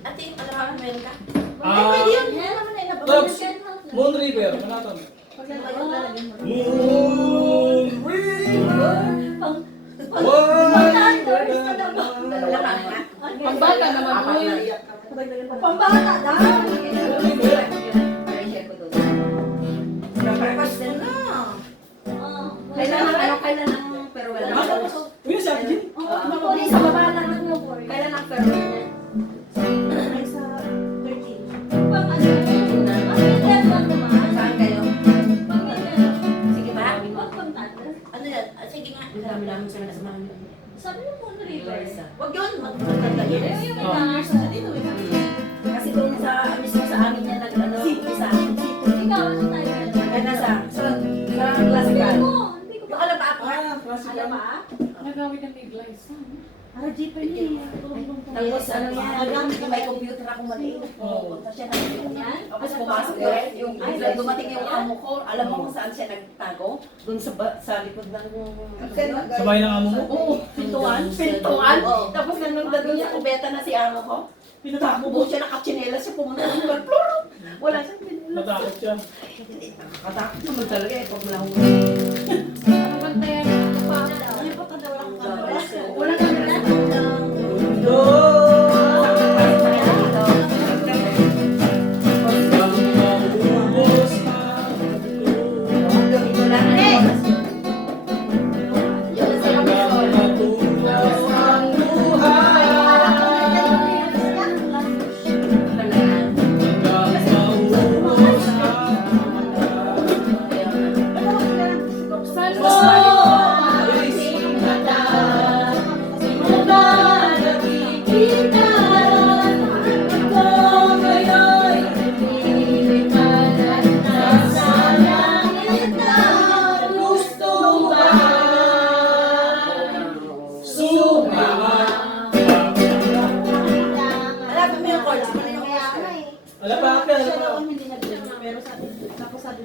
ate, alam mo, meron ka? Pwede yun. Tops, Moon River, ano natin? Moon River! Pambata naman po yun. Pambata lang. Breakfast din na. Kailan ang farewell na? Uy, sabi din. Sa baba lang ng Nobor. Kailan ang farewell niya? Sa 13. Pang ano? Pang lang naman. Saan kayo? Pang Sige ba? pagpuntada. Ano yan? Sige nga. Marami namin sa nasamahan. Sabi mo po na river. Huwag yun. Magpunta yun. Kasi doon sa mismo sa amin niya nag-ano, isa. Ikaw, ano tayo? Ano sa classical. Hindi ko Yung pa. alam ba ako? Alam ba? Nagawin ng legalize. RG pa niya. Tapos ano yan, may computer ako maliit. Pumunta siya ng Yan? tapos pumasok ulit. Yung biglang dumating yung amo ko, alam mo kung saan siya nagtago? Doon sa likod ng... Sabay ng amo mo? Oo, pintuan. Tapos nandun doon sa kubeta na si amo ko. Pinatakbo siya, nakachinelas siya, pumunta ng floor. Wala siyang chinelas. Natakot siya. Katakot naman talaga eh, pag nahuli. Ano bantayan? Wala kang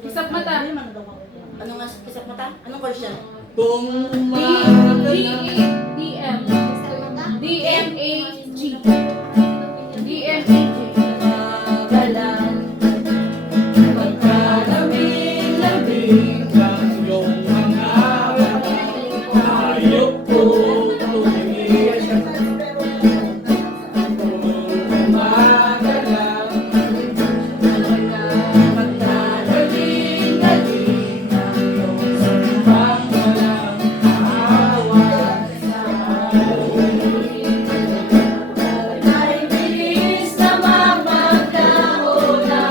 Isap mata. Ano nga, isang mata? Anong course yan? Kung umaga DM. DMAG. DMAG. Galang. pagkalamig-lamig ang iyong mga ayok ko tumingin. Kung umaga lang pagkalamig-lamig ang iyong sambang walang awa sa ay bilis na mamagkauna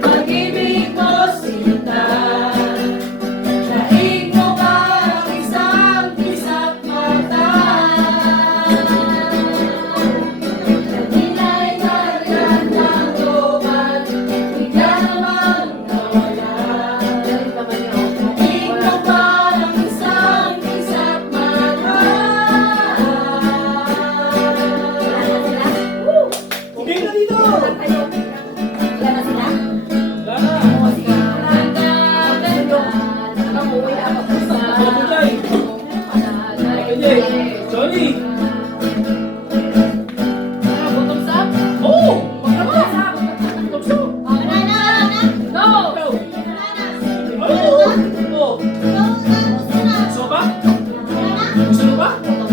pag-ibig mo sinta. Daig mo ba ang isang kisap mata? Kanina'y nagandang tuman, bigla namang nawala. Daig mo ba ang isang kisap mata? Okay na dito! Wala na sila? Wala na! Umuwi ako sa... Mabutay! Pwede! Sorry! Thumbs up? Oo! Wag naman! Tukso! Go! Go! Oo! Oo! Gusto mo ba? Gusto mo ba? Thumbs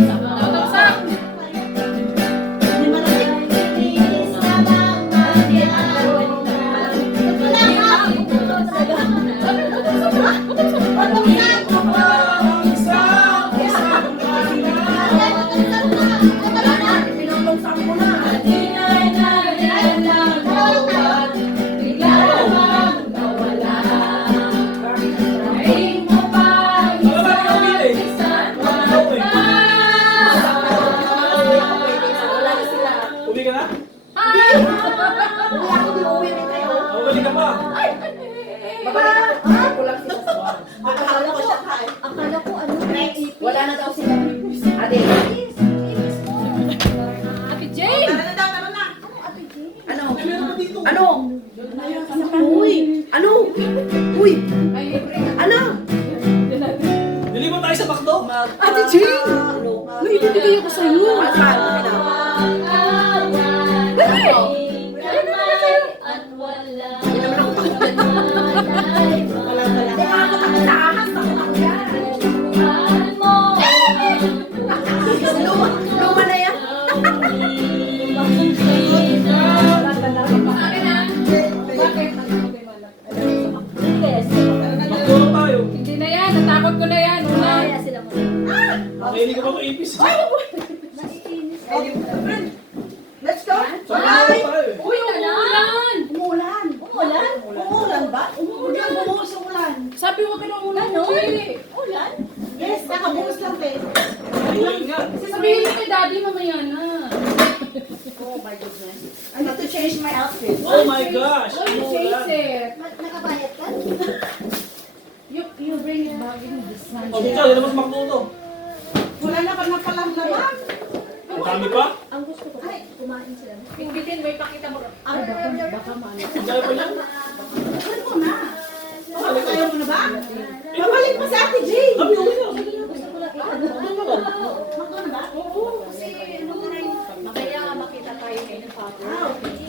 up. Uli ka na? Hi! Uli ka pa? Akala ko siya kain. Akala ko ano? Wala na daw sila. Ate. Ate Jane! Ano? Meron pa dito. Ano? Uy! Ano? Uy! Ay, Ano? Dili mo tayo sa bakdo? Ate Jane! may ibibigay ako sa'yo. Saan? Ano? At wala. Hindi naman ako takot. Wala. Hindi nga ako takot sa ahas. Takot ako yan. Mahal mo. Luma na yan. Akin na. Bakit? Magpuro tayo. Hindi na yan. Natakot ko na yan. Una. Makinig ko ba ipis? Let's go. Ay! Tayo. Uy, umuulan. Umuulan. Umuulan? Umuulan ba? Umuulan. Bumuhos yung ulan. Sabi ko na umulan. Uy. Ulan? Yes, nakabuhos lang eh. Ayun nga. Sabihin mo kay daddy mamaya na. Oh my goodness. I need to change my outfit. Oh my gosh! Oh, you changed it. Nakabayad ka? You bring it back in this one. O, Michelle, yun naman makto to. Wala na ka na palang laman. Ang dami pa? Ang gusto ko, kumain sila. Bitbitin mo, ipakita mo. Baka maano. Ang dami pa niyan? Balik mo na. Ayaw mo na ba? Babalik pa si Ate Jane. Sabi ko na. Gusto ko lang Magto na ba? Oo. Kasi ano na rin. Makaya makita tayo ngayon ng papa. Ah, okay.